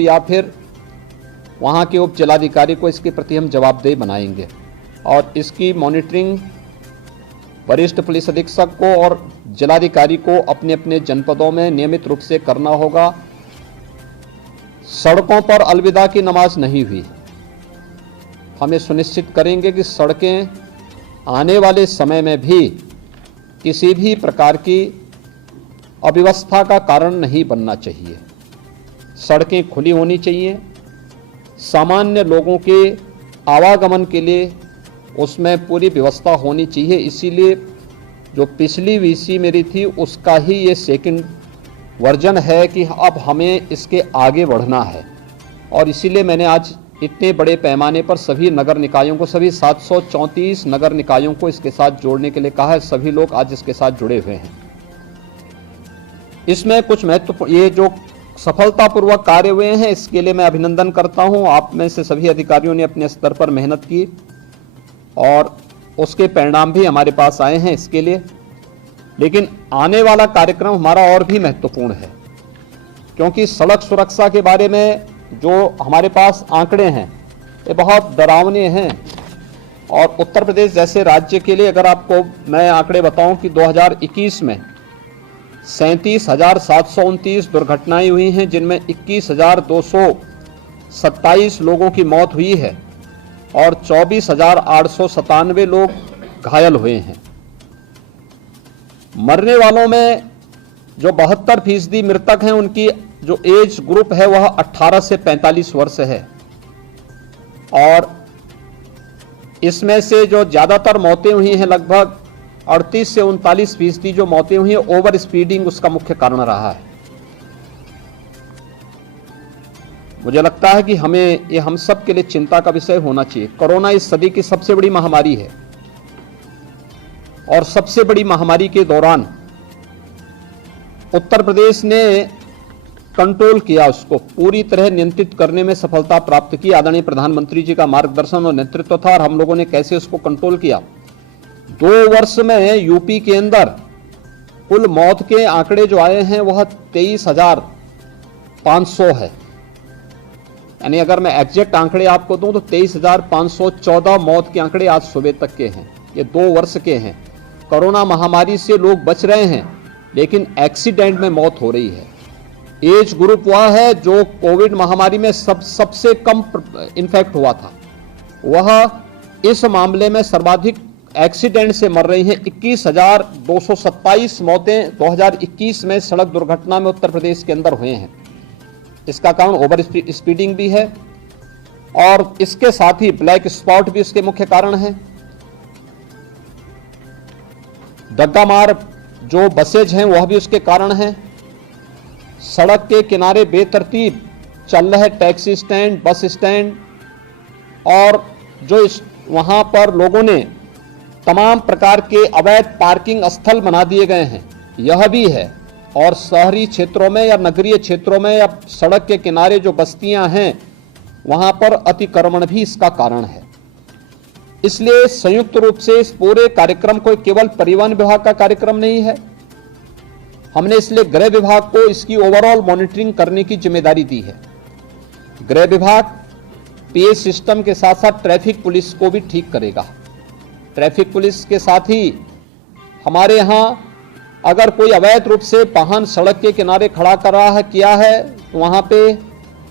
या फिर वहाँ के उप जिलाधिकारी को इसके प्रति हम जवाबदेह बनाएंगे और इसकी मॉनिटरिंग वरिष्ठ पुलिस अधीक्षक को और जिलाधिकारी को अपने अपने जनपदों में नियमित रूप से करना होगा। सड़कों पर अलविदा की नमाज नहीं हुई। हमें सुनिश्चित करेंगे कि सड़कें आने वाले समय में भी किसी भी प्रकार की अव्यवस्था का कारण नहीं बनना चाहिए। सड़कें खुली होनी चाहिए, सामान्य लोगों के आवागमन के लिए उसमें पूरी व्यवस्था होनी चाहिए। इसीलिए जो पिछली वीसी मेरी थी उसका ही ये सेकंड वर्जन है कि अब हमें इसके आगे बढ़ना है और इसीलिए मैंने आज इतने बड़े पैमाने पर सभी नगर निकायों को, सभी 734 नगर निकायों को इसके साथ जोड़ने के लिए कहा है। सभी लोग आज इसके साथ जुड़े हुए हैं। इसमें कुछ महत्वपूर्ण ये जो सफलतापूर्वक कार्य हुए हैं इसके लिए मैं अभिनंदन करता हूं। आप में से सभी अधिकारियों ने अपने स्तर पर मेहनत की और उसके परिणाम भी हमारे पास आए हैं इसके लिए। लेकिन आने वाला कार्यक्रम हमारा और भी महत्वपूर्ण है, क्योंकि सड़क सुरक्षा के बारे में जो हमारे पास आंकड़े हैं ये बहुत डरावने हैं। और उत्तर प्रदेश जैसे राज्य के लिए अगर आपको मैं आंकड़े बताऊं कि 2021 में 37,729 दुर्घटनाएं हुई हैं, जिनमें 21,227 लोगों की मौत हुई है और 24,897 लोग घायल हुए हैं। मरने वालों में जो 72% मृतक हैं उनकी जो एज ग्रुप है वह 18 से 45 वर्ष है और इसमें से जो ज्यादातर मौतें हुई हैं लगभग 38 से 39% जो मौतें हुई हैं ओवर स्पीडिंग उसका मुख्य कारण रहा है। मुझे लगता है कि हमें ये हम सब के लिए चिंता का विषय होना चाहिए। कोरोना इस सदी की सबसे बड़ी महामारी है और सबसे बड़ी महामारी के दौरान उत्तर प्रदेश ने कंट्रोल किया, उसको पूरी तरह नियंत्रित करने में सफलता प्राप्त की। आदरणीय प्रधानमंत्री जी का मार्गदर्शन और नेतृत्व था और हम लोगों ने कैसे उसको कंट्रोल किया। 2 वर्ष में यूपी के अंदर कुल मौत के आंकड़े जो आए हैं वह 23,500 है। यानी अगर मैं एग्जैक्ट आंकड़े आपको दूं तो 23,514 मौत के आंकड़े आज सुबह तक के हैं। ये 2 वर्ष के हैं। कोरोना महामारी से लोग बच रहे हैं लेकिन एक्सीडेंट में मौत हो रही है। एज ग्रुप वह है जो कोविड महामारी में सबसे कम इन्फेक्ट हुआ था, वह इस मामले में सर्वाधिक एक्सीडेंट से मर रही हैं। 21,227 मौतें 2021 में सड़क दुर्घटना में उत्तर प्रदेश के अंदर हुए हैं। इसका कारण ओवर स्पीडिंग भी है और इसके साथ ही ब्लैक स्पॉट भी इसके मुख्य कारण है। डग्गा मार जो बसेज हैं वह भी उसके कारण है। सड़क के किनारे बेतरतीब चल रहे टैक्सी स्टैंड, बस स्टैंड और जो वहां पर लोगों ने तमाम प्रकार के अवैध पार्किंग स्थल बना दिए गए हैं, यह भी है। और शहरी क्षेत्रों में या नगरीय क्षेत्रों में या सड़क के किनारे जो बस्तियां हैं वहां पर अतिक्रमण भी इसका कारण है। इसलिए संयुक्त रूप से इस पूरे कार्यक्रम को केवल परिवहन विभाग का कार्यक्रम नहीं है, हमने इसलिए गृह विभाग को इसकी ओवरऑल मॉनिटरिंग करने की जिम्मेदारी दी है। गृह विभाग पीए सिस्टम के साथ साथ ट्रैफिक पुलिस को भी ठीक करेगा। ट्रैफिक पुलिस के साथ ही हमारे यहां अगर कोई अवैध रूप से वाहन सड़क के किनारे खड़ा कर रहा है किया है तो वहां पे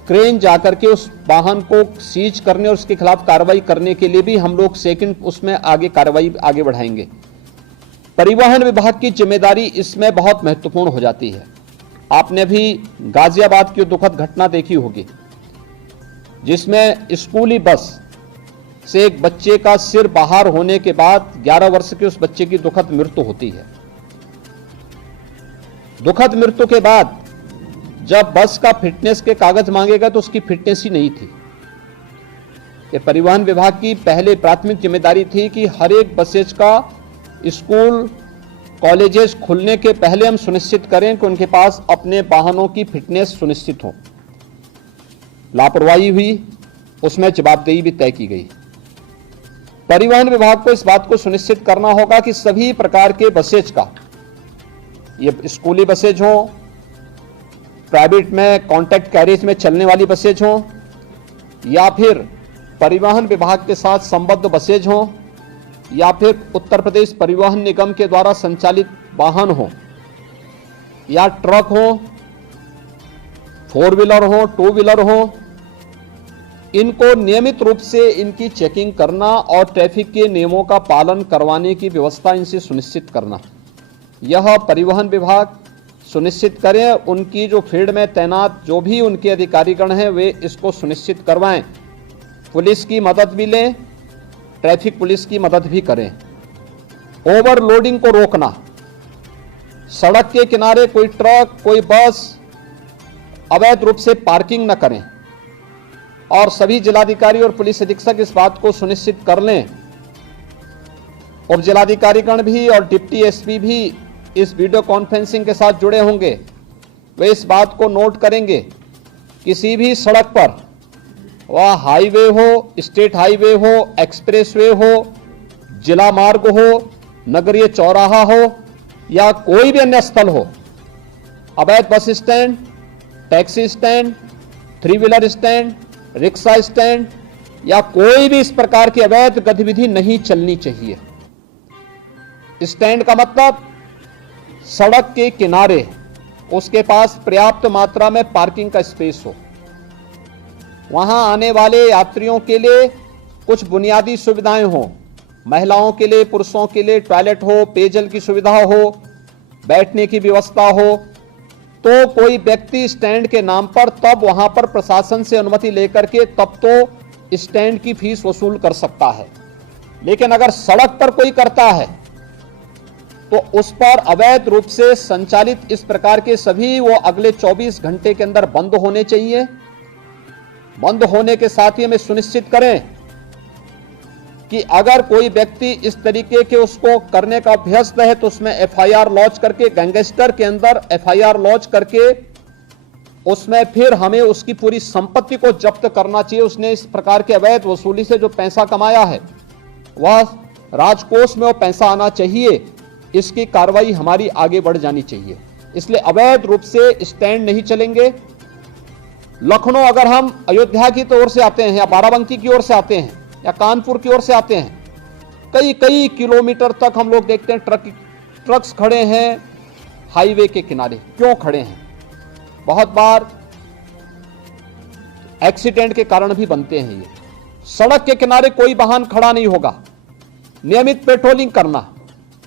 क्रेन जाकर के उस वाहन को सीज करने और उसके खिलाफ कार्रवाई करने के लिए भी हम लोग सेकंड उसमें आगे कार्रवाई आगे बढ़ाएंगे। परिवहन विभाग की जिम्मेदारी इसमें बहुत महत्वपूर्ण हो जाती है। आपने भी गाजियाबाद की दुखद घटना देखी होगी जिसमें स्कूली बस से एक बच्चे का सिर बाहर होने के बाद 11 वर्ष के उस बच्चे की दुखद मृत्यु होती है। दुखद मृत्यु के बाद जब बस का फिटनेस के कागज मांगे गए तो उसकी फिटनेस ही नहीं थी। ये परिवहन विभाग की पहले प्राथमिक जिम्मेदारी थी कि हर एक बसेज का स्कूल कॉलेजेस खुलने के पहले हम सुनिश्चित करें कि उनके पास अपने वाहनों की फिटनेस सुनिश्चित हो। लापरवाही हुई, उसमें जवाबदेही भी तय की गई। परिवहन विभाग को इस बात को सुनिश्चित करना होगा कि सभी प्रकार के बसेज का, ये स्कूली बसेज हो प्राइवेट में कॉन्ट्रैक्ट कैरेज में चलने वाली बसेज हों या फिर परिवहन विभाग के साथ संबद्ध बसेज हों या फिर उत्तर प्रदेश परिवहन निगम के द्वारा संचालित वाहन हो या ट्रक हो, 4 व्हीलर हो, 2 व्हीलर हो, इनको नियमित रूप से इनकी चेकिंग करना और ट्रैफिक के नियमों का पालन करवाने की व्यवस्था इनसे सुनिश्चित करना। यह परिवहन विभाग सुनिश्चित करें, उनकी जो फील्ड में तैनात जो भी उनके अधिकारीगण हैं वे इसको सुनिश्चित करवाएं। पुलिस की मदद भी लें, ट्रैफिक पुलिस की मदद भी करें। ओवरलोडिंग को रोकना, सड़क के किनारे कोई ट्रक, कोई बस अवैध रूप से पार्किंग न करें और सभी जिलाधिकारी और पुलिस अधीक्षक इस बात को सुनिश्चित कर लें। उप जिलाधिकारीगण भी और डिप्टी एसपी भी इस वीडियो कॉन्फ्रेंसिंग के साथ जुड़े होंगे। वे इस बात को नोट करेंगे, किसी भी सड़क पर, वह हाईवे हो, स्टेट हाईवे हो, एक्सप्रेसवे हो, जिला मार्ग हो, नगरीय चौराहा हो या कोई भी अन्य स्थल हो, अवैध bus stand, taxi stand, 3 wheeler stand, rickshaw stand या कोई भी इस प्रकार की अवैध गतिविधि नहीं चलनी चाहिए। स्टैंड का मतलब सड़क के किनारे उसके पास पर्याप्त मात्रा में पार्किंग का स्पेस हो, वहां आने वाले यात्रियों के लिए कुछ बुनियादी सुविधाएं हो, महिलाओं के लिए, पुरुषों के लिए टॉयलेट हो, पेयजल की सुविधा हो, बैठने की व्यवस्था हो, तो कोई व्यक्ति स्टैंड के नाम पर तब वहां पर प्रशासन से अनुमति लेकर के तब तो स्टैंड की फीस वसूल कर सकता है। लेकिन अगर सड़क पर कोई करता है तो उस पर अवैध रूप से संचालित इस प्रकार के सभी वो अगले 24 घंटे के अंदर बंद होने चाहिए। बंद होने के साथ ही हमें सुनिश्चित करें कि अगर कोई व्यक्ति इस तरीके के उसको करने का अभ्यस्त है तो उसमें एफआईआर लॉन्च करके, गैंगस्टर के अंदर एफआईआर लॉन्च करके उसमें फिर हमें उसकी पूरी संपत्ति को जब्त करना चाहिए। उसने इस प्रकार के अवैध वसूली से जो पैसा कमाया है वह राजकोष में वो पैसा आना चाहिए। इसकी कार्रवाई हमारी आगे बढ़ जानी चाहिए। इसलिए अवैध रूप से स्टैंड नहीं चलेंगे। लखनऊ अगर हम अयोध्या की ओर से आते हैं या बाराबंकी की ओर से आते हैं या कानपुर की ओर से आते हैं, कई कई किलोमीटर तक हम लोग देखते हैं ट्रक्स खड़े हैं हाईवे के किनारे। क्यों खड़े हैं? बहुत बार एक्सीडेंट के कारण भी बनते हैं। ये सड़क के किनारे कोई वाहन खड़ा नहीं होगा। नियमित पेट्रोलिंग करना,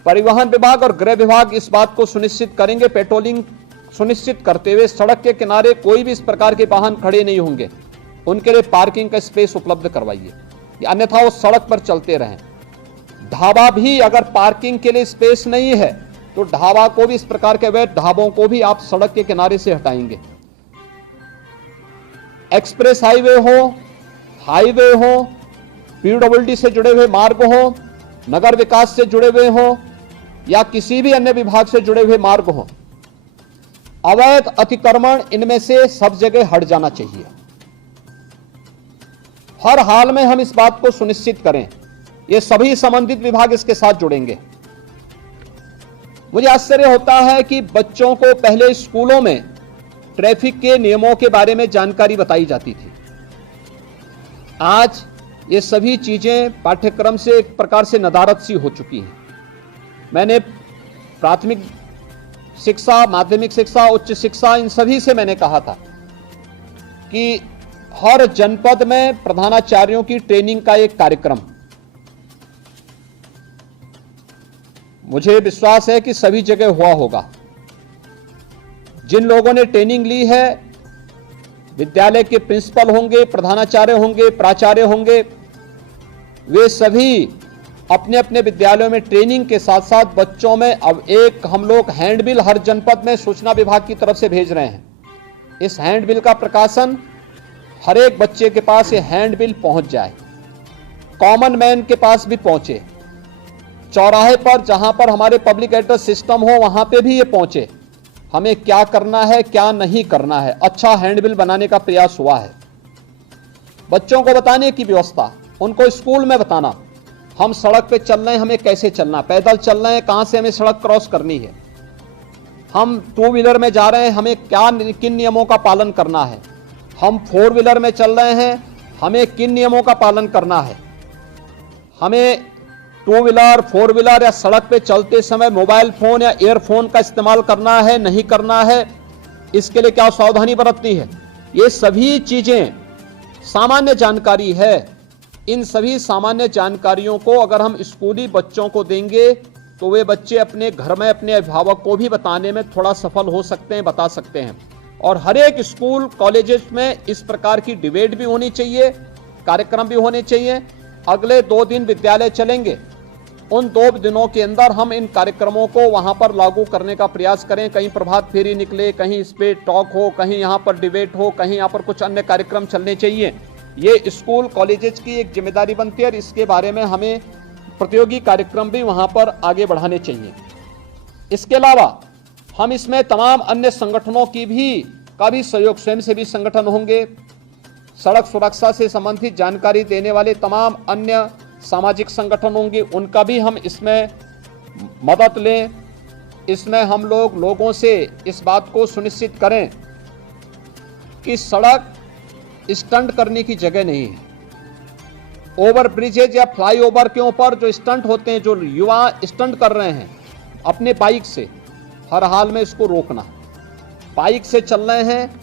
परिवहन विभाग और गृह विभाग इस बात को सुनिश्चित करेंगे। पेट्रोलिंग सुनिश्चित करते हुए सड़क के किनारे कोई भी इस प्रकार के वाहन खड़े नहीं होंगे, उनके लिए पार्किंग का स्पेस उपलब्ध करवाइए, अन्यथा वो सड़क पर चलते रहें। ढाबा भी अगर पार्किंग के लिए स्पेस नहीं है तो ढाबा को भी, इस प्रकार के अवैध ढाबों को भी आप सड़क के किनारे से हटाएंगे। एक्सप्रेस हाईवे हो, पीडब्ल्यूडी से जुड़े हुए मार्ग हो, नगर विकास से जुड़े हुए हो या किसी भी अन्य विभाग से जुड़े हुए मार्ग हो, अवैध अतिक्रमण इनमें से सब जगह हट जाना चाहिए। हर हाल में हम इस बात को सुनिश्चित करें। ये सभी संबंधित विभाग इसके साथ जुड़ेंगे। मुझे आश्चर्य होता है कि बच्चों को पहले स्कूलों में ट्रैफिक के नियमों के बारे में जानकारी बताई जाती थी। आज ये सभी चीजें पाठ्यक्रम से एक प्रकार से नदारद सी हो चुकी हैं। मैंने प्राथमिक शिक्षा, माध्यमिक शिक्षा, उच्च शिक्षा, इन सभी से मैंने कहा था कि हर जनपद में प्रधानाचार्यों की ट्रेनिंग का एक कार्यक्रम, मुझे विश्वास है कि सभी जगह हुआ होगा। जिन लोगों ने ट्रेनिंग ली है, विद्यालय के प्रिंसिपल होंगे, प्रधानाचार्य होंगे, प्राचार्य होंगे, वे सभी अपने अपने विद्यालयों में ट्रेनिंग के साथ साथ बच्चों में अब एक हम लोग हैंडबिल हर जनपद में सूचना विभाग की तरफ से भेज रहे हैं। इस हैंडबिल का प्रकाशन हर एक बच्चे के पास ये हैंडबिल पहुंच जाए, कॉमन मैन के पास भी पहुंचे, चौराहे पर जहां पर हमारे पब्लिक एड्रेस सिस्टम हो वहां पे भी ये पहुंचे। हमें क्या करना है, क्या नहीं करना है, अच्छा हैंडबिल बनाने का प्रयास हुआ है। बच्चों को बताने की व्यवस्था, उनको स्कूल में बताना, हम सड़क पे चल रहे हैं, हमें कैसे चलना, पैदल चल रहे हैं, कहां से हमें सड़क क्रॉस करनी है। हम टू व्हीलर में जा रहे हैं, हमें किन नियमों का पालन करना है। हम फोर व्हीलर में चल रहे हैं, हमें किन नियमों का पालन करना है। हमें टू व्हीलर, फोर व्हीलर या सड़क पे चलते समय मोबाइल फोन या ईयरफोन का इस्तेमाल करना है, नहीं करना है, इसके लिए क्या सावधानी बरतनी है। ये सभी चीजें सामान्य जानकारी है। इन सभी सामान्य जानकारियों को अगर हम स्कूली बच्चों को देंगे तो वे बच्चे अपने घर में अपने अभिभावक को भी बताने में थोड़ा सफल हो सकते हैं, बता सकते हैं। और हर एक स्कूल कॉलेजेस में इस प्रकार की डिबेट भी होनी चाहिए, कार्यक्रम भी होने चाहिए। अगले 2 दिन विद्यालय चलेंगे, उन 2 दिनों के अंदर हम इन कार्यक्रमों को वहां पर लागू करने का प्रयास करें। कहीं प्रभात फेरी निकले, कहीं इस पे टॉक हो, कहीं यहां पर डिबेट हो, कहीं यहां पर कुछ अन्य कार्यक्रम चलने चाहिए। ये स्कूल कॉलेजेस की एक जिम्मेदारी बनती है और इसके बारे में हमें प्रतियोगी कार्यक्रम भी वहां पर आगे बढ़ाने चाहिए। इसके अलावा हम इसमें तमाम अन्य संगठनों का भी सहयोग, स्वयंसेवी संगठन होंगे, सड़क सुरक्षा से संबंधित जानकारी देने वाले तमाम अन्य सामाजिक संगठन होंगे, उनका भी हम इसमें मदद लें। इसमें हम लोगों से इस बात को सुनिश्चित करें कि सड़क स्टंट करने की जगह नहीं है। ओवर ब्रिजेज या फ्लाईओवर के ऊपर जो स्टंट होते हैं, जो युवा स्टंट कर रहे हैं अपने बाइक से, हर हाल में इसको रोकना। बाइक से चल रहे हैं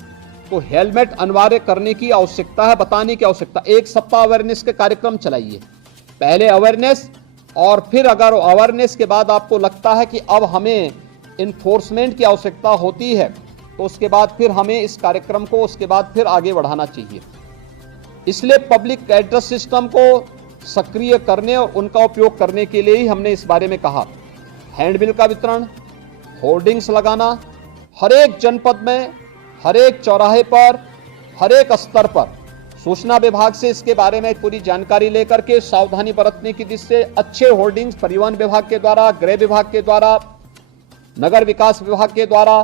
तो हेलमेट अनिवार्य करने की आवश्यकता है, बताने की आवश्यकता। 1 सप्ताह अवेयरनेस के कार्यक्रम चलाइए, पहले अवेयरनेस, और फिर अगर अवेयरनेस के बाद आपको लगता है कि अब हमें इन्फोर्समेंट की आवश्यकता होती है तो उसके बाद फिर हमें इस कार्यक्रम को उसके बाद फिर आगे बढ़ाना चाहिए। इसलिए पब्लिक एड्रेस सिस्टम को सक्रिय करने और उनका उपयोग करने के लिए ही हमने इस बारे में कहा। हैंडबिल का वितरण, होर्डिंग्स लगाना, हर एक जनपद में, हर एक चौराहे पर, हर एक स्तर पर सूचना विभाग से इसके बारे में पूरी जानकारी लेकर के सावधानी बरतने की दिशा से अच्छे होर्डिंग्स परिवहन विभाग के द्वारा, गृह विभाग के द्वारा, नगर विकास विभाग के द्वारा,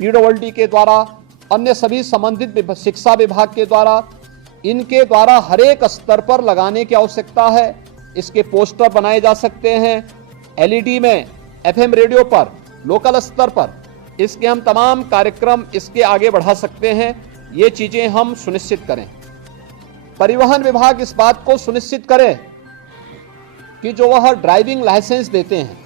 पीडब्ल्यूडी के द्वारा, अन्य सभी संबंधित शिक्षा विभाग के द्वारा, इनके द्वारा हर एक स्तर पर लगाने की आवश्यकता है। इसके पोस्टर बनाए जा सकते हैं, एलईडी में, एफएम रेडियो पर, लोकल स्तर पर, इसके हम तमाम कार्यक्रम इसके आगे बढ़ा सकते हैं। ये चीजें हम सुनिश्चित करें। परिवहन विभाग इस बात को सुनिश्चित करे कि जो वह ड्राइविंग लाइसेंस देते हैं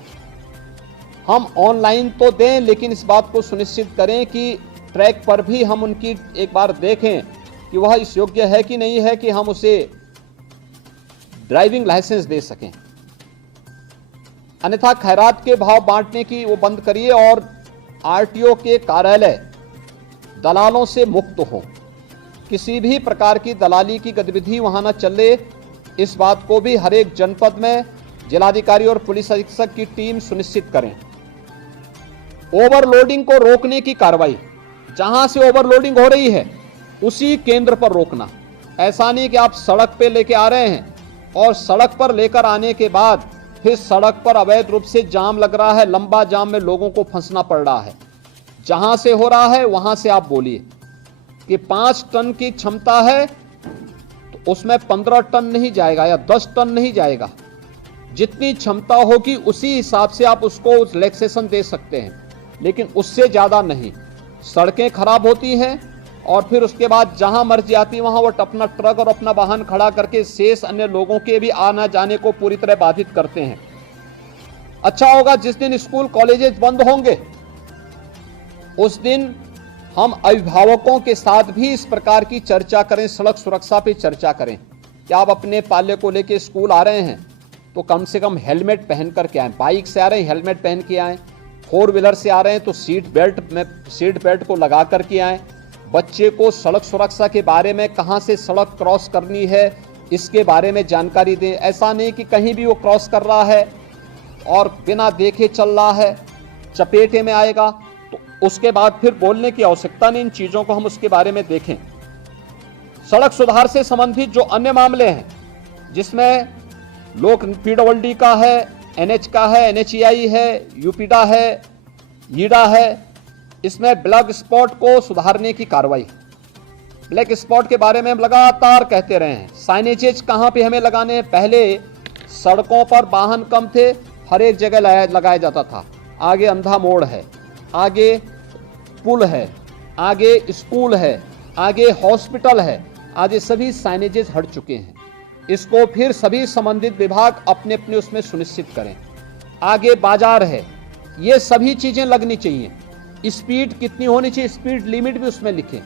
हम ऑनलाइन तो दें, लेकिन इस बात को सुनिश्चित करें कि ट्रैक पर भी हम उनकी एक बार देखें कि वह इस योग्य है कि नहीं है कि हम उसे ड्राइविंग लाइसेंस दे सकें। अन्यथा खैरात के भाव बांटने की वो बंद करिए और आरटीओ के कार्यालय दलालों से मुक्त हो। किसी भी प्रकार की दलाली की गतिविधि वहां न चले, इस बात को भी हर एक जनपद में जिलाधिकारी और पुलिस अधीक्षक की टीम सुनिश्चित करें। ओवरलोडिंग को रोकने की कार्रवाई, जहां से ओवरलोडिंग हो रही है उसी केंद्र पर रोकना। ऐसा नहीं कि आप सड़क पे लेके आ रहे हैं और सड़क पर लेकर आने के बाद फिर सड़क पर अवैध रूप से जाम लग रहा है, लंबा जाम में लोगों को फंसना पड़ रहा है। जहां से हो रहा है वहां से आप बोलिए कि 5 टन की क्षमता है तो उसमें 15 टन नहीं जाएगा या 10 टन नहीं जाएगा। जितनी क्षमता होगी उसी हिसाब से आप उसको रिलैक्सेशन दे सकते हैं, लेकिन उससे ज्यादा नहीं। सड़कें खराब होती हैं और फिर उसके बाद जहां मर्जी आती वहां वो अपना ट्रक और अपना वाहन खड़ा करके शेष अन्य लोगों के भी आना जाने को पूरी तरह बाधित करते हैं। अच्छा होगा जिस दिन स्कूल कॉलेजेस बंद होंगे उस दिन हम अभिभावकों के साथ भी इस प्रकार की चर्चा करें, सड़क सुरक्षा पे चर्चा करें कि आप अपने पाले को लेके स्कूल आ रहे हैं तो कम से कम हेलमेट पहन करके आए। बाइक से आ रहे हैं हेलमेट पहन के आए, 4 व्हीलर से आ रहे हैं तो सीट बेल्ट को लगा करके आए। बच्चे को सड़क सुरक्षा के बारे में, कहां से सड़क क्रॉस करनी है इसके बारे में जानकारी दें। ऐसा नहीं कि कहीं भी वो क्रॉस कर रहा है और बिना देखे चल रहा है, चपेटे में आएगा तो उसके बाद फिर बोलने की आवश्यकता नहीं। इन चीजों को हम उसके बारे में देखें। सड़क सुधार से संबंधित जो अन्य मामले हैं जिसमें लोग पीडब्ल्यूडी का है, एनएच का है, एनएचईआई है, यूपीडा है, ईडा है, इसमें ब्लैक स्पॉट को सुधारने की कार्रवाई। ब्लैक स्पॉट के बारे में हम लगातार कहते रहे हैं। साइनेजेज कहां पे हमें लगाने हैं। पहले सड़कों पर वाहन कम थे, हर एक जगह लगाया जाता था। आगे अंधा मोड़ है, आगे पुल है, आगे स्कूल है, आगे हॉस्पिटल है, आगे सभी साइनेजेस हट चुके हैं। इसको फिर सभी संबंधित विभाग अपने अपने उसमें सुनिश्चित करें। आगे बाजार है, ये सभी चीजें लगनी चाहिए। स्पीड कितनी होनी चाहिए, स्पीड लिमिट भी उसमें लिखें।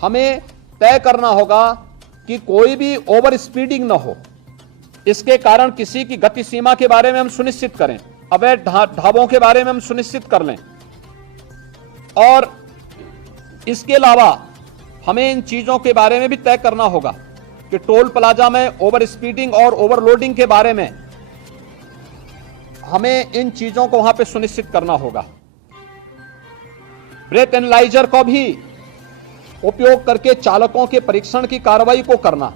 हमें तय करना होगा कि कोई भी ओवर स्पीडिंग ना हो, इसके कारण किसी की गति सीमा के बारे में हम सुनिश्चित करें। अवैध ढाबों के बारे में हम सुनिश्चित कर लें। और इसके अलावा हमें इन चीजों के बारे में भी तय करना होगा कि टोल प्लाजा में ओवर स्पीडिंग और ओवरलोडिंग के बारे में हमें इन चीजों को वहां पे सुनिश्चित करना होगा। ब्रेथ एनालाइजर को भी उपयोग करके चालकों के परीक्षण की कार्रवाई को करना।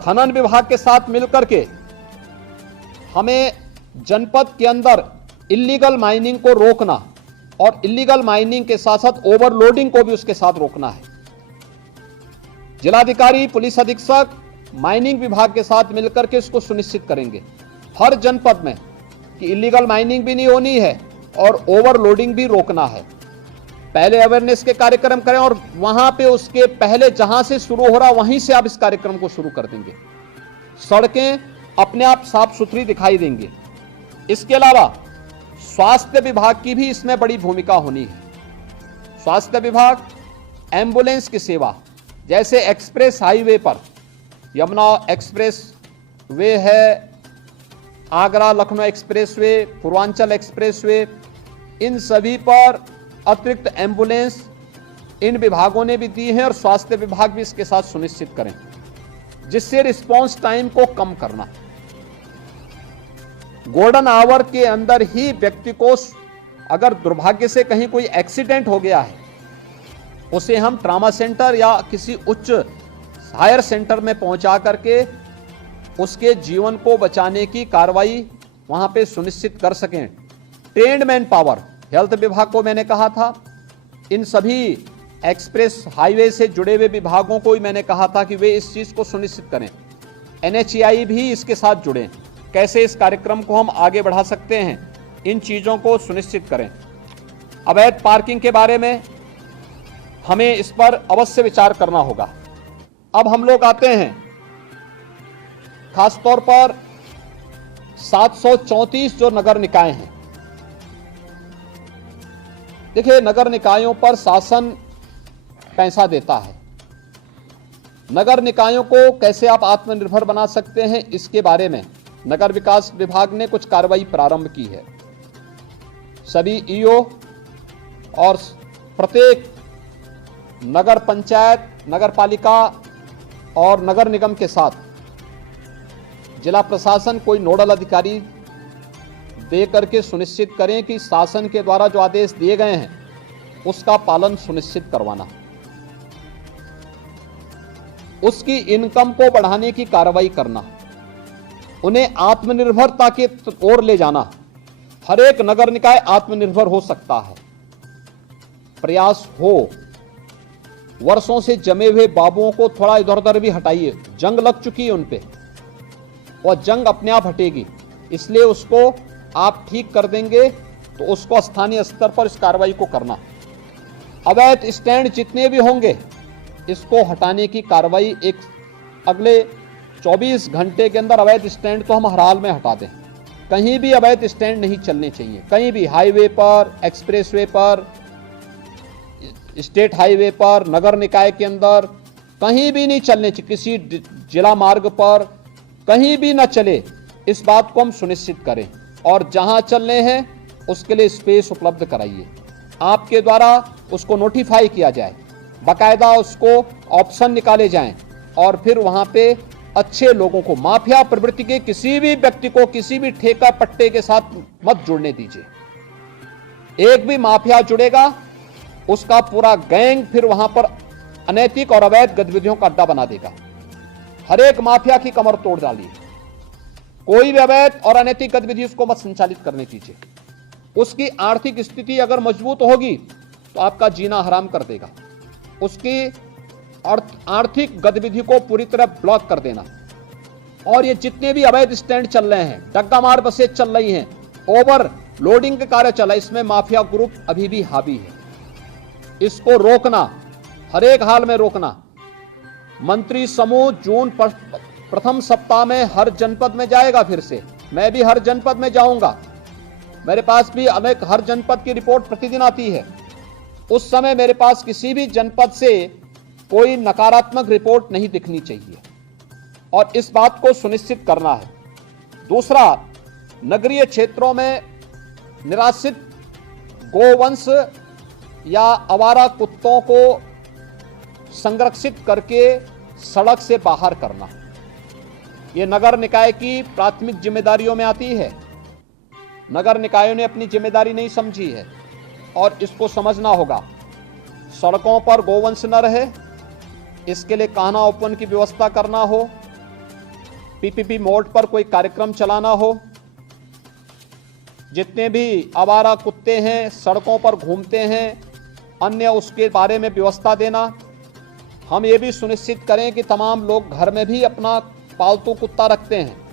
खनन विभाग के साथ मिलकर के हमें जनपद के अंदर इल्लीगल माइनिंग को रोकना और इल्लीगल माइनिंग के साथ साथ ओवरलोडिंग को भी उसके साथ रोकना है। जिलाधिकारी, पुलिस अधीक्षक माइनिंग विभाग के साथ मिलकर के इसको सुनिश्चित करेंगे हर जनपद में कि इल्लीगल माइनिंग भी नहीं होनी है और ओवरलोडिंग भी रोकना है। पहले अवेयरनेस के कार्यक्रम करें और वहां पे उसके पहले जहां से शुरू हो रहा वहीं से आप इस कार्यक्रम को शुरू कर देंगे। सड़कें अपने आप साफ सुथरी दिखाई देंगी। इसके अलावा स्वास्थ्य विभाग की भी इसमें बड़ी भूमिका होनी है। स्वास्थ्य विभाग एम्बुलेंस की सेवा, जैसे एक्सप्रेस हाईवे पर यमुना एक्सप्रेस वे है, Agra Lucknow expressway, Purvanchal expressway, इन सभी पर अतिरिक्त एम्बुलेंस इन विभागों ने भी दी है और स्वास्थ्य विभाग भी इसके साथ सुनिश्चित करें, जिससे रिस्पांस टाइम को कम करना। गोल्डन आवर के अंदर ही व्यक्ति को अगर दुर्भाग्य से कहीं कोई एक्सीडेंट हो गया है, उसे हम ट्रामा सेंटर या किसी उच्च हायर सेंटर में पहुंचा करके उसके जीवन को बचाने की कार्रवाई वहां पे सुनिश्चित कर सकें। ट्रेन्ड मैन पावर, हेल्थ विभाग को मैंने कहा था, इन सभी एक्सप्रेस हाईवे से जुड़े हुए विभागों को मैंने कहा था कि वे इस चीज को सुनिश्चित करें। NHAI भी इसके साथ जुड़े, कैसे इस कार्यक्रम को हम आगे बढ़ा सकते हैं, इन चीजों को सुनिश्चित करें। अवैध पार्किंग के बारे में हमें इस पर अवश्य विचार करना होगा। अब हम लोग आते हैं खासतौर पर 734 जो नगर निकाय हैं। देखिए, नगर निकायों पर शासन पैसा देता है। नगर निकायों को कैसे आप आत्मनिर्भर बना सकते हैं, इसके बारे में नगर विकास विभाग ने कुछ कार्रवाई प्रारंभ की है। सभी ईओ और प्रत्येक नगर पंचायत, नगर पालिका और नगर निगम के साथ जिला प्रशासन कोई नोडल अधिकारी दे करके सुनिश्चित करें कि शासन के द्वारा जो आदेश दिए गए हैं उसका पालन सुनिश्चित करवाना, उसकी इनकम को बढ़ाने की कार्रवाई करना, उन्हें आत्मनिर्भरता की ओर ले जाना। हर एक नगर निकाय आत्मनिर्भर हो सकता है, प्रयास हो। वर्षों से जमे हुए बाबुओं को थोड़ा इधर उधर भी हटाइए, जंग लग चुकी है उन पे और जंग अपने आप हटेगी, इसलिए उसको आप ठीक कर देंगे तो उसको स्थानीय स्तर पर इस कार्रवाई को करना। अवैध स्टैंड जितने भी होंगे इसको हटाने की कार्रवाई एक अगले 24 घंटे के अंदर अवैध स्टैंड तो हम हर हाल में हटा दें। कहीं भी अवैध स्टैंड नहीं चलने चाहिए, कहीं भी, हाईवे पर, एक्सप्रेसवे पर, स्टेट हाईवे पर, नगर निकाय के अंदर कहीं भी नहीं चलने चाहिए। किसी जिला मार्ग पर कहीं भी ना चले, इस बात को हम सुनिश्चित करें और जहां चलने हैं उसके लिए स्पेस उपलब्ध कराइए। आपके द्वारा उसको नोटिफाई किया जाए, बाकायदा उसको ऑप्शन निकाले जाएं और फिर वहां पे अच्छे लोगों को, माफिया प्रवृत्ति के किसी भी व्यक्ति को किसी भी ठेका पट्टे के साथ मत जुड़ने दीजिए। एक भी माफिया जुड़ेगा उसका पूरा गैंग फिर वहां पर अनैतिक और अवैध गतिविधियों का अड्डा बना देगा। हर एक माफिया की कमर तोड़ डालिए, कोई भी अवैध और अनैतिक गतिविधि उसको मत संचालित करने दीजिए। उसकी आर्थिक स्थिति अगर मजबूत होगी तो आपका जीना हराम कर देगा। उसकी आर्थिक गतिविधि को पूरी तरह ब्लॉक कर देना। और ये जितने भी अवैध स्टैंड चल रहे हैं, डग्गा मार बसें चल रही हैं, ओवर लोडिंग का कार्य चला, इसमें माफिया ग्रुप अभी भी हावी है। इसको रोकना, हर एक हाल में रोकना। मंत्री समूह जून प्रथम सप्ताह में हर जनपद में जाएगा। फिर से मैं भी हर जनपद में जाऊंगा। मेरे पास भी अनेक हर जनपद की रिपोर्ट प्रतिदिन आती है। उस समय मेरे पास किसी भी जनपद से कोई नकारात्मक रिपोर्ट नहीं दिखनी चाहिए और इस बात को सुनिश्चित करना है। दूसरा, नगरीय क्षेत्रों में निराश्रित गोवंश या आवारा कुत्तों को संरक्षित करके सड़क से बाहर करना, ये नगर निकाय की प्राथमिक जिम्मेदारियों में आती है। नगर निकायों ने अपनी जिम्मेदारी नहीं समझी है और इसको समझना होगा। सड़कों पर गोवंश न रहे, इसके लिए कान्हा ओपन की व्यवस्था करना हो, पीपीपी मोड पर कोई कार्यक्रम चलाना हो, जितने भी आवारा कुत्ते हैं सड़कों पर घूमते हैं, अन्य उसके बारे में व्यवस्था देना। हम ये भी सुनिश्चित करें कि तमाम लोग घर में भी अपना पालतू कुत्ता रखते हैं।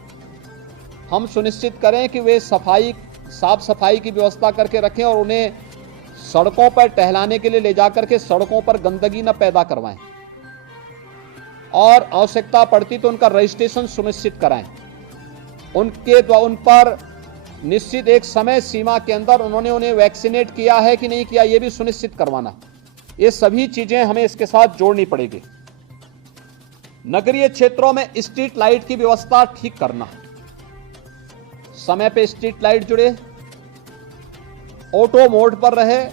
हम सुनिश्चित करें कि वे साफ सफाई की व्यवस्था करके रखें और उन्हें सड़कों पर टहलाने के लिए ले जाकर के सड़कों पर गंदगी न पैदा करवाएं और आवश्यकता पड़ती तो उनका रजिस्ट्रेशन सुनिश्चित कराएं। उन पर निश्चित एक समय सीमा के अंदर उन्हें वैक्सीनेट किया है कि नहीं किया, यह भी सुनिश्चित करवाना। ये सभी चीजें हमें इसके साथ जोड़नी पड़ेगी। नगरीय क्षेत्रों में स्ट्रीट लाइट की व्यवस्था ठीक करना, समय पे स्ट्रीट लाइट जुड़े, ऑटो मोड पर रहे,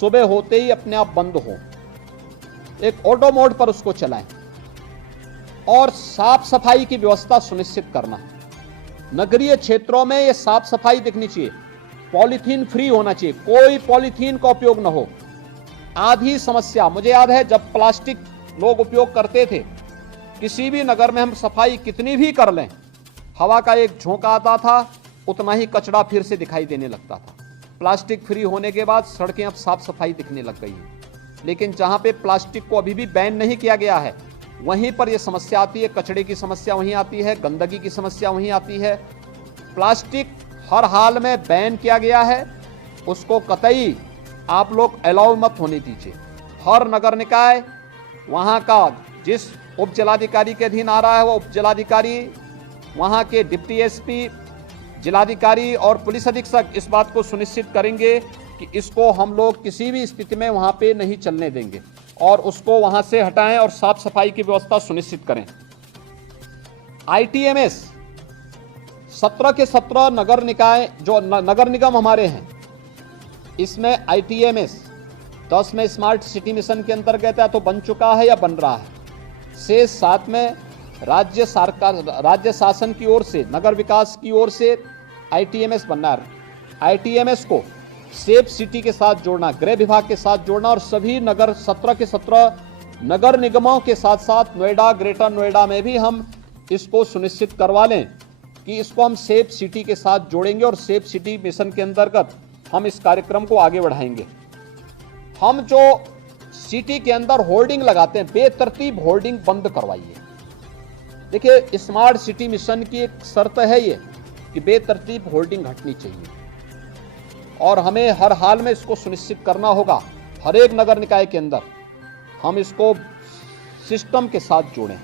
सुबह होते ही अपने आप बंद हो, एक ऑटो मोड पर उसको चलाएं और साफ सफाई की व्यवस्था सुनिश्चित करना। नगरीय क्षेत्रों में ये साफ सफाई दिखनी चाहिए, पॉलीथीन फ्री होना चाहिए, कोई पॉलीथीन का उपयोग न हो। आधी समस्या मुझे याद है जब प्लास्टिक लोग उपयोग करते थे, किसी भी नगर में हम सफाई कितनी भी कर लें, हवा का एक झोंका आता था, उतना ही कचरा फिर से दिखाई देने लगता था। प्लास्टिक फ्री होने के बाद सड़कें अब साफ सफाई दिखने लग गई हैं, लेकिन जहां पे प्लास्टिक को अभी भी बैन नहीं किया गया है वहीं पर यह समस्या आती है, कचरे की समस्या वहीं आती है, गंदगी की समस्या वहीं आती है। प्लास्टिक हर हाल में बैन किया गया है, उसको कतई आप लोग अलाउ मत होने दीजिए। हर नगर निकाय वहां का जिस उप जिलाधिकारी के अधीन आ रहा है, वो उप जिलाधिकारी, वहां के डिप्टी एसपी, जिलाधिकारी और पुलिस अधीक्षक इस बात को सुनिश्चित करेंगे कि इसको हम लोग किसी भी स्थिति में वहां पे नहीं चलने देंगे और उसको वहां से हटाएं और साफ सफाई की व्यवस्था सुनिश्चित करें। आईटीएमएस 17 के 17 नगर निकाय जो नगर निगम हमारे हैं, इसमें आईटीएमएस 10 में स्मार्ट सिटी मिशन के अंतर्गत है तो बन चुका है या बन रहा है, से 7 में राज्य शासन की ओर से, नगर विकास की ओर से आईटीएमएस बनना है। आईटीएमएस को सेफ सिटी के साथ जोड़ना, गृह विभाग के साथ जोड़ना और सभी नगर 17 के 17 नगर निगमों के साथ साथ नोएडा, ग्रेटर नोएडा में भी हम इसको सुनिश्चित करवा लें कि इसको हम सेफ सिटी के साथ जोड़ेंगे और सेफ सिटी मिशन के अंतर्गत हम इस कार्यक्रम को आगे बढ़ाएंगे। हम जो सिटी के अंदर होर्डिंग लगाते हैं, बेतरतीब होर्डिंग बंद करवाइए। देखिए, स्मार्ट सिटी मिशन की एक शर्त है ये कि बेतरतीब होर्डिंग हटनी चाहिए और हमें हर हाल में इसको सुनिश्चित करना होगा। हर एक नगर निकाय के अंदर हम इसको सिस्टम के साथ जोड़ें।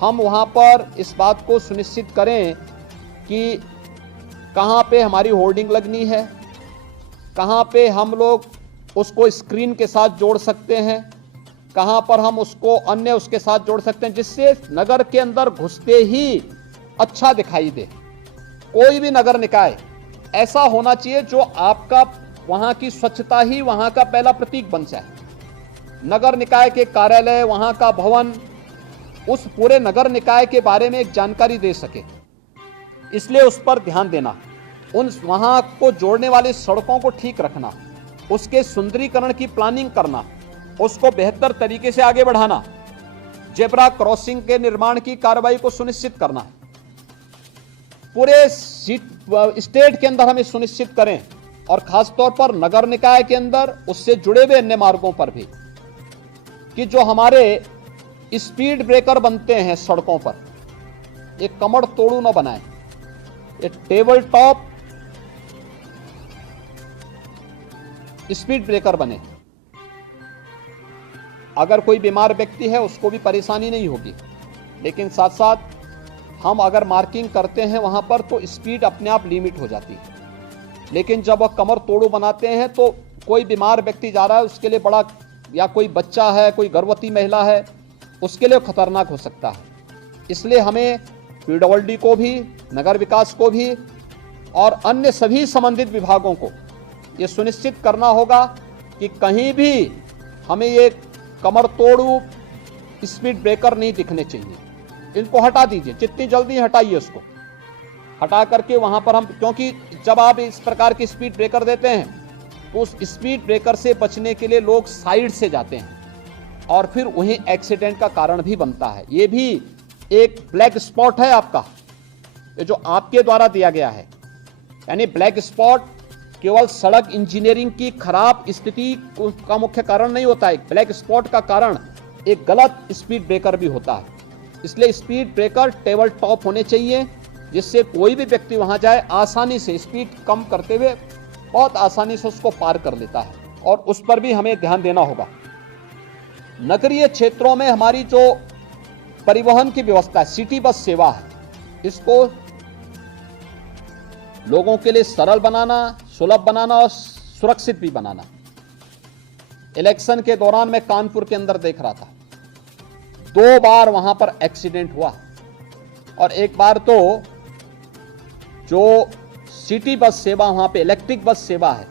हम वहां पर इस बात को सुनिश्चित करें कि कहां पे हमारी होर्डिंग लगनी है, कहां पे हम लोग उसको स्क्रीन के साथ जोड़ सकते हैं, कहां पर हम उसको अन्य उसके साथ जोड़ सकते हैं, जिससे नगर के अंदर घुसते ही अच्छा दिखाई दे। कोई भी नगर निकाय ऐसा होना चाहिए जो आपका वहां की स्वच्छता ही वहां का पहला प्रतीक बन जाए। नगर निकाय के कार्यालय, वहां का भवन उस पूरे नगर निकाय के बारे में एक जानकारी दे सके, इसलिए उस पर ध्यान देना। उन वहां को जोड़ने वाली सड़कों को ठीक रखना, उसके सुंदरीकरण की प्लानिंग करना, उसको बेहतर तरीके से आगे बढ़ाना, जेब्रा क्रॉसिंग के निर्माण की कार्रवाई को सुनिश्चित करना। पूरे स्टेट के अंदर हमें सुनिश्चित करें और खासतौर पर नगर निकाय के अंदर उससे जुड़े हुए अन्य मार्गों पर भी कि जो हमारे स्पीड ब्रेकर बनते हैं सड़कों पर, एक कमर तोड़ू न बनाए, एक टेबल टॉप स्पीड ब्रेकर बने। अगर कोई बीमार व्यक्ति है उसको भी परेशानी नहीं होगी, लेकिन साथ साथ हम अगर मार्किंग करते हैं वहां पर तो स्पीड अपने आप लिमिट हो जाती है। लेकिन जब वह कमर तोड़ू बनाते हैं तो कोई बीमार व्यक्ति जा रहा है उसके लिए बड़ा, या कोई बच्चा है, कोई गर्भवती महिला है, उसके लिए खतरनाक हो सकता है। इसलिए हमें पीडब्ल्यूडी को भी, नगर विकास को भी और अन्य सभी संबंधित विभागों को ये सुनिश्चित करना होगा कि कहीं भी हमें ये कमर तोड़ू स्पीड ब्रेकर नहीं दिखने चाहिए। इनको हटा दीजिए, जितनी जल्दी हटाइए उसको, हटा करके वहां पर हम, क्योंकि जब आप इस प्रकार की स्पीड ब्रेकर देते हैं तो उस स्पीड ब्रेकर से बचने के लिए लोग साइड से जाते हैं और फिर वहीं एक्सीडेंट का कारण भी बनता है। ये भी एक ब्लैक स्पॉट है आपका, ये जो आपके द्वारा दिया गया है। यानी ब्लैक स्पॉट केवल सड़क इंजीनियरिंग की खराब स्थिति का मुख्य कारण नहीं होता है, ब्लैक स्पॉट का कारण एक गलत स्पीड ब्रेकर भी होता है। इसलिए स्पीड ब्रेकर टेबल टॉप होने चाहिए, जिससे कोई भी व्यक्ति वहां जाए आसानी से स्पीड कम करते हुए बहुत आसानी से उसको पार कर लेता है, और उस पर भी हमें ध्यान देना होगा। नगरीय क्षेत्रों में हमारी जो परिवहन की व्यवस्था है, सिटी बस सेवा है, इसको लोगों के लिए सरल बनाना, सुलभ बनाना और सुरक्षित भी बनाना। इलेक्शन के दौरान मैं कानपुर के अंदर देख रहा था, 2 बार वहां पर एक्सीडेंट हुआ, और एक बार तो जो सिटी बस सेवा, वहां पे इलेक्ट्रिक बस सेवा है,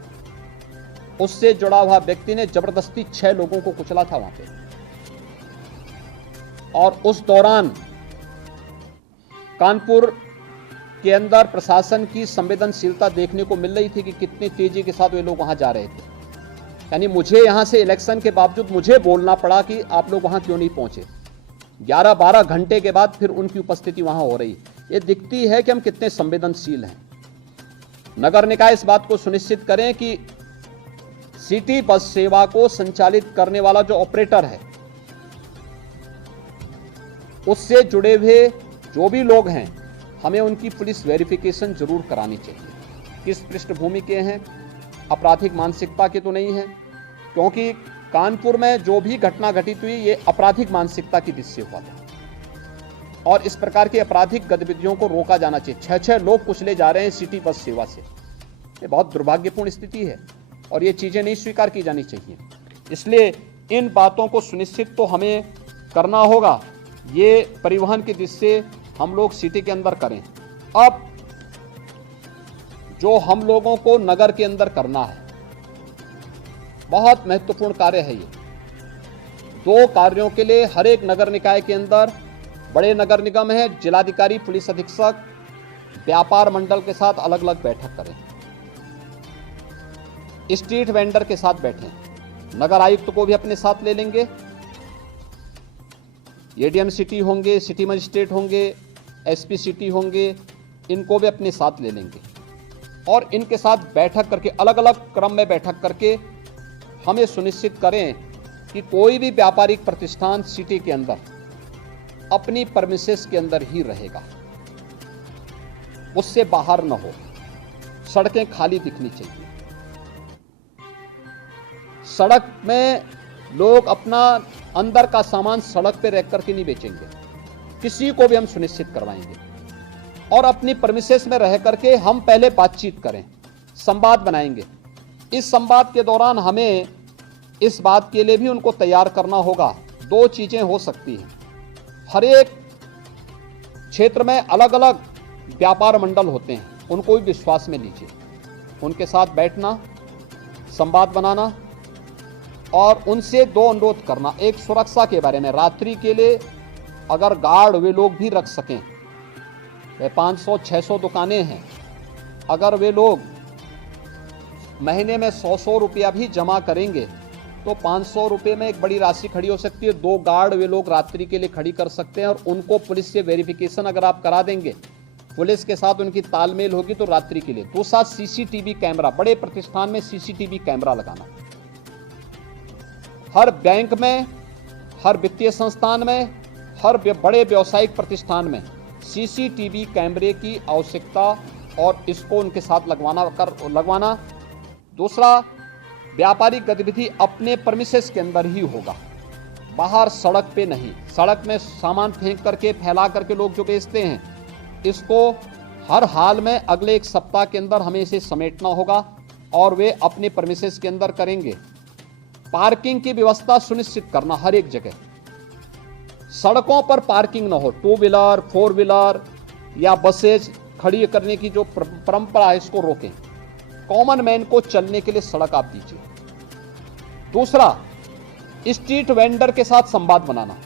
उससे जुड़ा हुआ व्यक्ति ने जबरदस्ती 6 लोगों को कुचला था वहां पे। और उस दौरान कानपुर के अंदर प्रशासन की संवेदनशीलता देखने को मिल रही थी कि कितनी तेजी के साथ वे लोग वहां जा रहे थे। यानी मुझे यहां से इलेक्शन के बावजूद मुझे बोलना पड़ा कि आप लोग वहां क्यों नहीं पहुंचे। 11-12 घंटे के बाद फिर उनकी उपस्थिति वहां हो रही। ये दिखती है कि हम कितने संवेदनशील हैं। नगर निकाय इस बात को सुनिश्चित करें कि सिटी बस सेवा को संचालित करने वाला जो ऑपरेटर है, उससे जुड़े हुए जो भी लोग हैं, हमें उनकी पुलिस वेरिफिकेशन जरूर करानी चाहिए। किस पृष्ठभूमि के हैं, आपराधिक मानसिकता के तो नहीं है, क्योंकि कानपुर में जो भी घटना घटित हुई ये आपराधिक मानसिकता की दृष्टि से हुआ था, और इस प्रकार की आपराधिक गतिविधियों को रोका जाना चाहिए। 6-6 लोग कुचले जा रहे हैं सिटी बस सेवा से, ये बहुत दुर्भाग्यपूर्ण स्थिति है और ये चीजें नहीं स्वीकार की जानी चाहिए। इसलिए इन बातों को सुनिश्चित तो हमें करना होगा, ये परिवहन की दृष्टि से हम लोग सिटी के अंदर करें। अब जो हम लोगों को नगर के अंदर करना है, बहुत महत्वपूर्ण कार्य है ये। 2 कार्यों के लिए हर एक नगर निकाय के अंदर, बड़े नगर निगम है, जिलाधिकारी, पुलिस अधीक्षक, व्यापार मंडल के साथ अलग अलग बैठक करें, स्ट्रीट वेंडर के साथ बैठें, नगर आयुक्त को भी अपने साथ ले लेंगे, एडीएम सिटी होंगे, सिटी मजिस्ट्रेट होंगे, एसपी सिटी होंगे, इनको भी अपने साथ ले लेंगे, और इनके साथ बैठक करके, अलग अलग क्रम में बैठक करके हमें सुनिश्चित करें कि कोई भी व्यापारिक प्रतिष्ठान सिटी के अंदर अपनी परमिसेस के अंदर ही रहेगा, उससे बाहर न हो। सड़कें खाली दिखनी चाहिए। सड़क में लोग अपना अंदर का सामान सड़क पे रख करके नहीं बेचेंगे, किसी को भी हम सुनिश्चित करवाएंगे। और अपनी परमिसेस में रह करके हम पहले बातचीत करें, संवाद बनाएंगे। इस संवाद के दौरान हमें इस बात के लिए भी उनको तैयार करना होगा। 2 चीजें हो सकती हैं, हर एक क्षेत्र में अलग अलग व्यापार मंडल होते हैं, उनको भी विश्वास में लीजिए, उनके साथ बैठना, संवाद बनाना और उनसे 2 अनुरोध करना। एक, सुरक्षा के बारे में, रात्रि के लिए अगर गार्ड वे लोग भी रख सकें, 500-600 दुकानें हैं, अगर वे लोग महीने में 100-100 रुपया भी जमा करेंगे तो 500 रुपये में एक बड़ी राशि खड़ी हो सकती है। 2 गार्ड वे लोग रात्रि के लिए खड़ी कर सकते हैं, और उनको पुलिस से वेरिफिकेशन अगर आप करा देंगे, पुलिस के साथ उनकी तालमेल होगी तो रात्रि के लिए। दूसरा, सीसीटीवी कैमरा, बड़े प्रतिष्ठान में सीसीटीवी कैमरा लगाना, हर बैंक में, हर वित्तीय संस्थान में, हर बड़े व्यावसायिक प्रतिष्ठान में सीसीटीवी कैमरे की आवश्यकता, और इसको उनके साथ लगवाना। दूसरा, व्यापारिक गतिविधि अपने प्रेमिसेस के अंदर ही होगा, बाहर सड़क पे नहीं। सड़क में सामान फेंक करके फैला करके लोग जो बेचते हैं, इसको हर हाल में अगले एक सप्ताह के अंदर हमें इसे समेटना होगा और वे अपने प्रेमिसेस के अंदर करेंगे। पार्किंग की व्यवस्था सुनिश्चित करना हर एक जगह, सड़कों पर पार्किंग न हो, 2 व्हीलर 4 व्हीलर या बसेज खड़ी करने की जो परंपरा है इसको रोकें। कॉमन मैन को चलने के लिए सड़क आप दीजिए। दूसरा, स्ट्रीट वेंडर के साथ संवाद बनाना।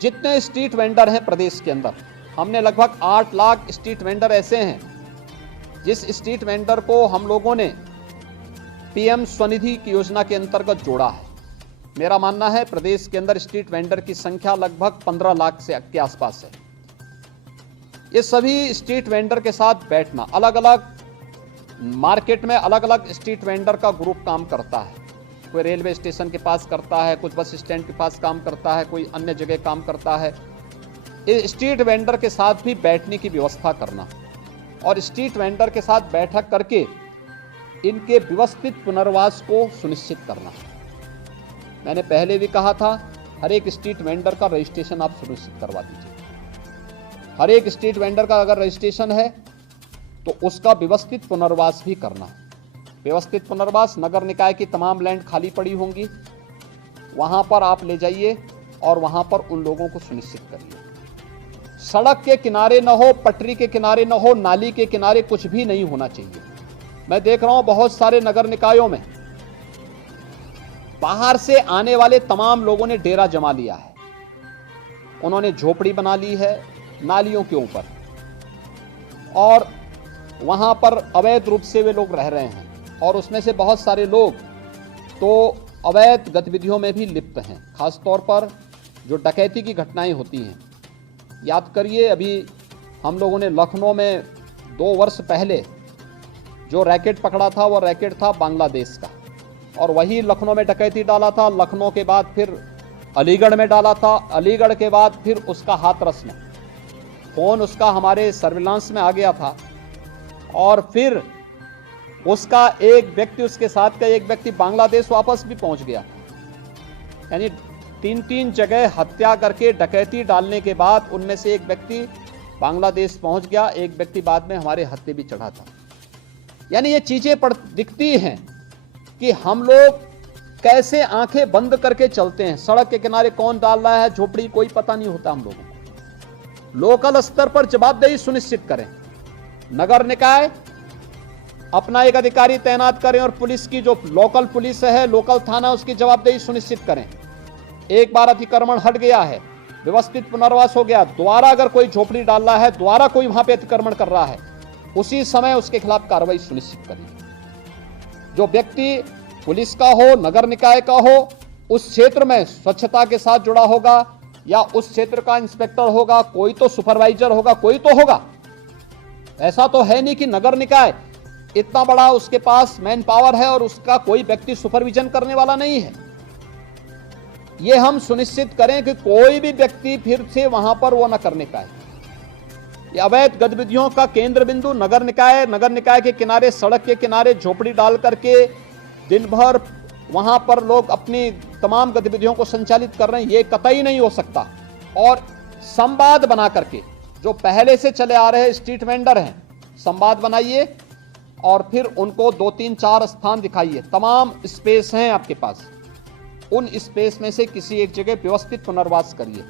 जितने स्ट्रीट वेंडर हैं प्रदेश के अंदर, हमने लगभग 8 लाख स्ट्रीट वेंडर ऐसे हैं जिस स्ट्रीट वेंडर को हम लोगों ने पीएम स्वनिधि की योजना के अंतर्गत जोड़ा है। मेरा मानना है प्रदेश के अंदर स्ट्रीट वेंडर की संख्या लगभग 15 लाख से के आसपास है। ये सभी स्ट्रीट वेंडर के साथ बैठना, अलग अलग मार्केट में अलग अलग स्ट्रीट वेंडर का ग्रुप काम करता है। कोई रेलवे स्टेशन के पास करता है, कुछ बस स्टैंड के पास काम करता है, कोई अन्य जगह काम करता है। इस स्ट्रीट वेंडर के साथ भी बैठने की व्यवस्था करना और स्ट्रीट वेंडर के साथ बैठक करके इनके व्यवस्थित पुनर्वास को सुनिश्चित करना। मैंने पहले भी कहा था, हर एक स्ट्रीट वेंडर का रजिस्ट्रेशन आप सुनिश्चित करवा दीजिए। हर एक स्ट्रीट वेंडर का अगर रजिस्ट्रेशन है तो उसका व्यवस्थित पुनर्वास भी करना। व्यवस्थित पुनर्वास, नगर निकाय की तमाम लैंड खाली पड़ी होंगी, वहां पर आप ले जाइए और वहां पर उन लोगों को सुनिश्चित करिए। सड़क के किनारे न हो, पटरी के किनारे न हो, नाली के किनारे कुछ भी नहीं होना चाहिए। मैं देख रहा हूं बहुत सारे नगर निकायों में बाहर से आने वाले तमाम लोगों ने डेरा जमा लिया है। उन्होंने झोपड़ी बना ली है नालियों के ऊपर और वहां पर अवैध रूप से वे लोग रह रहे हैं और उसमें से बहुत सारे लोग तो अवैध गतिविधियों में भी लिप्त हैं। खासतौर पर जो डकैती की घटनाएं होती हैं, याद करिए अभी हम लोगों ने लखनऊ में 2 वर्ष पहले जो रैकेट पकड़ा था वो रैकेट था बांग्लादेश का, और वही लखनऊ में डकैती डाला था। लखनऊ के बाद फिर अलीगढ़ में डाला था, अलीगढ़ के बाद फिर उसका हाथरस में फोन उसका हमारे सर्विलांस में आ गया था और फिर उसका एक व्यक्ति, उसके साथ का एक व्यक्ति बांग्लादेश वापस भी पहुंच गया। यानी 3 जगह हत्या करके डकैती डालने के बाद उनमें से एक व्यक्ति बांग्लादेश पहुंच गया, एक व्यक्ति बाद में हमारे हत्थे भी चढ़ा था। यानी ये चीजें दिखती हैं कि हम लोग कैसे आंखें बंद करके चलते हैं। सड़क के किनारे कौन डाल रहा है झोपड़ी, कोई पता नहीं होता हम लोगों को। लोकल स्तर पर जवाबदेही सुनिश्चित करें। नगर निकाय अपना एक अधिकारी तैनात करें और पुलिस की जो लोकल पुलिस है, लोकल थाना, उसकी जवाबदेही सुनिश्चित करें। एक बार अतिक्रमण हट गया है, व्यवस्थित पुनर्वास हो गया, दोबारा अगर कोई झोपड़ी डाल रहा है, दोबारा कोई वहां पे अतिक्रमण कर रहा है, उसी समय उसके खिलाफ कार्रवाई सुनिश्चित करें। जो व्यक्ति पुलिस का हो, नगर निकाय का हो, उस क्षेत्र में स्वच्छता के साथ जुड़ा होगा या उस क्षेत्र का इंस्पेक्टर होगा, कोई तो सुपरवाइजर होगा, कोई तो होगा। ऐसा तो है नहीं कि नगर निकाय इतना बड़ा उसके पास मैन पावर है और उसका कोई व्यक्ति सुपरविजन करने वाला नहीं है। ये हम सुनिश्चित करें कि कोई भी व्यक्ति फिर से वहां पर वो न करने का है। ये अवैध गतिविधियों का केंद्र बिंदु नगर निकाय के किनारे, सड़क के किनारे झोपड़ी डाल करके दिन भर वहां पर लोग अपनी तमाम गतिविधियों को संचालित कर रहे हैं, ये कतई नहीं हो सकता। और संवाद बना करके, जो पहले से चले आ रहे स्ट्रीट वेंडर हैं, संवाद बनाइए और फिर उनको 2, 3, 4 स्थान दिखाइए। तमाम स्पेस हैं आपके पास, उन स्पेस में से किसी एक जगह व्यवस्थित पुनर्वास करिए।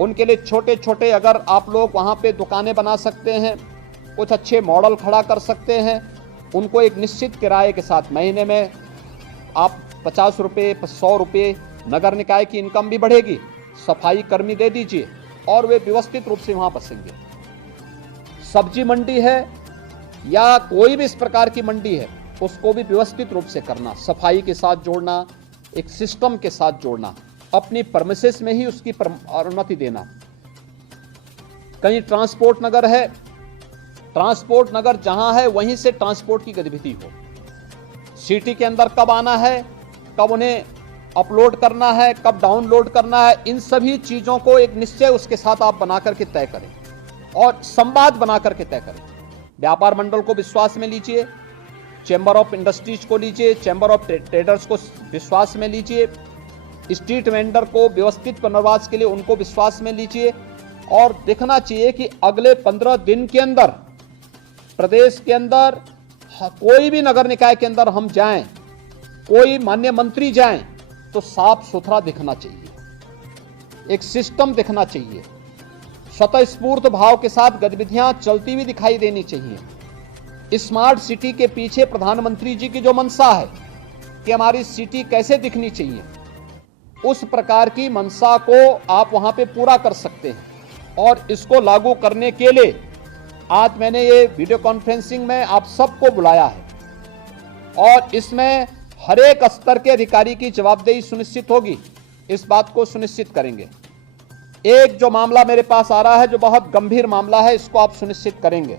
उनके लिए छोटे छोटे अगर आप लोग वहां पे दुकानें बना सकते हैं, कुछ अच्छे मॉडल खड़ा कर सकते हैं, उनको एक निश्चित किराए के साथ महीने में आप 50 रुपये 100 रुपये, नगर निकाय की इनकम भी बढ़ेगी, सफाई कर्मी दे दीजिए और वे व्यवस्थित रूप से वहां बसेंगे। सब्जी मंडी है या कोई भी इस प्रकार की मंडी है, उसको भी व्यवस्थित रूप से करना, सफाई के साथ जोड़ना, एक सिस्टम के साथ जोड़ना, अपनी परमिसेस में ही उसकी अनुमति देना। कहीं ट्रांसपोर्ट नगर है, ट्रांसपोर्ट नगर जहां है वहीं से ट्रांसपोर्ट की गतिविधि हो। सिटी के अंदर कब आना है, कब उन्हें अपलोड करना है, कब डाउनलोड करना है, इन सभी चीजों को एक निश्चय उसके साथ आप बना करके तय करें और संवाद बना करके तय करें। व्यापार मंडल को विश्वास में लीजिए, चैम्बर ऑफ इंडस्ट्रीज को लीजिए, चैम्बर ऑफ ट्रेडर्स को विश्वास में लीजिए, स्ट्रीट वेंडर को व्यवस्थित पुनर्वास के लिए उनको विश्वास में लीजिए और देखना चाहिए कि अगले 15 दिन के अंदर प्रदेश के अंदर कोई भी नगर निकाय के अंदर हम जाएं, कोई माननीय मंत्री जाएं तो साफ सुथरा दिखना चाहिए, एक सिस्टम दिखना चाहिए, स्वतः स्फूर्त भाव के साथ गतिविधियां चलती हुई दिखाई देनी चाहिए। स्मार्ट सिटी के पीछे प्रधानमंत्री जी की जो मंशा है कि हमारी सिटी कैसे दिखनी चाहिए, उस प्रकार की मंशा को आप वहां पे पूरा कर सकते हैं। और इसको लागू करने के लिए आज मैंने ये वीडियो कॉन्फ्रेंसिंग में आप सबको बुलाया है और इसमें हर एक स्तर के अधिकारी की जवाबदेही सुनिश्चित होगी, इस बात को सुनिश्चित करेंगे। एक जो मामला मेरे पास आ रहा है जो बहुत गंभीर मामला है, इसको आप सुनिश्चित करेंगे।